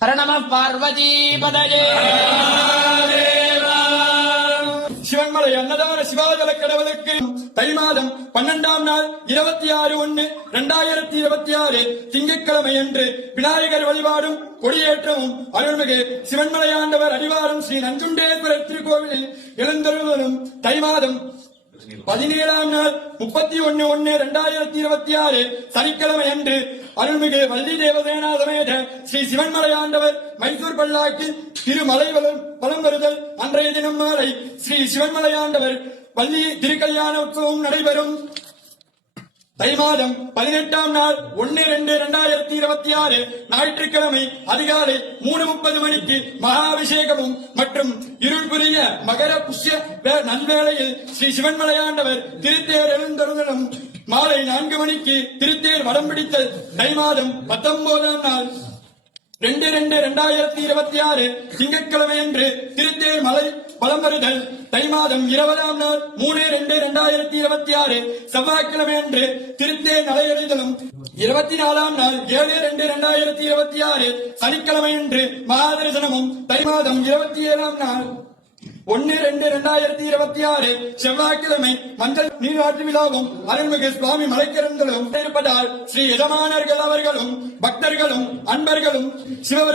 ஹர நம பார்வதி பதயே. சிவன்மலை அன்னதான சிவாஜல கடவுளுக்கு தை மாதம் 12ஆம் நாள் 26/1/2026 திங்கட்கிழமை அன்று விநாயகர் வழிபாடும் கொடியேற்றமும் அருள்மிகு சிவன்மலையாண்டவர் அடிவாரம் ஸ்ரீ நஞ்சுண்டேஸ்வரர் திருக்கோவிலில் எழுந்தருளும் தை மாதம் 17ஆம் நாள் 31/1/2026 சனிக்கிழமை அன்று அருள்மிகு வள்ளி தேவசேனா சமேத ஸ்ரீ சிவன்மலையாண்டவர் மைசூர் பல்லாக்கில் திருமலை வலம் வருதல் அன்றைய தினம் மாலை ஸ்ரீ சிவன்மலையாண்டவர் வள்ளி திருக்கல்யாண உற்சவம் நடைபெறும். தை மாதம் 18ஆம் நாள் 1/2/2026 ஞாயிற்றுக்கிழமை அதிகாலை 3:30 மணிக்கு மகாபிஷேகமும் மற்றும் இருள் புரிய மகர புஷ்ய நல்வேளையில் ஸ்ரீ சிவன்மலையாண்டவர் திருத்தேர் எழுந்தருளும். மாலை 4 மணிக்கு திருத்தேர் வடம் பிடித்தல். தை மாதம் 19ஆம் நாள் 2/2/2026 திங்கட்கிழமை அன்று திருத்தேர் மலை வலம் வருதல். தை மாதம் 20ஆம் நாள் 3/2/2026 செவ்வாய்க்கிழமை அன்று திருத்தேர் நடையடைதலும். 24ஆம் நாள் 7/2/2026 சனிக்கிழமை அன்று மகாதரிசனமும். தை மாதம் 27ஆம் நாள் 1/2/2026 செவ்வாய்க்கிழமை மஞ்சள் நீராட்டு விழாவும் அருள்மிகு சுவாமி மலைக்கிறந்தலும் இருப்பதால் ஸ்ரீ எஜமானர்கள் அவர்களும் பக்தர்களும் அன்பர்களும் சிவபெருமான்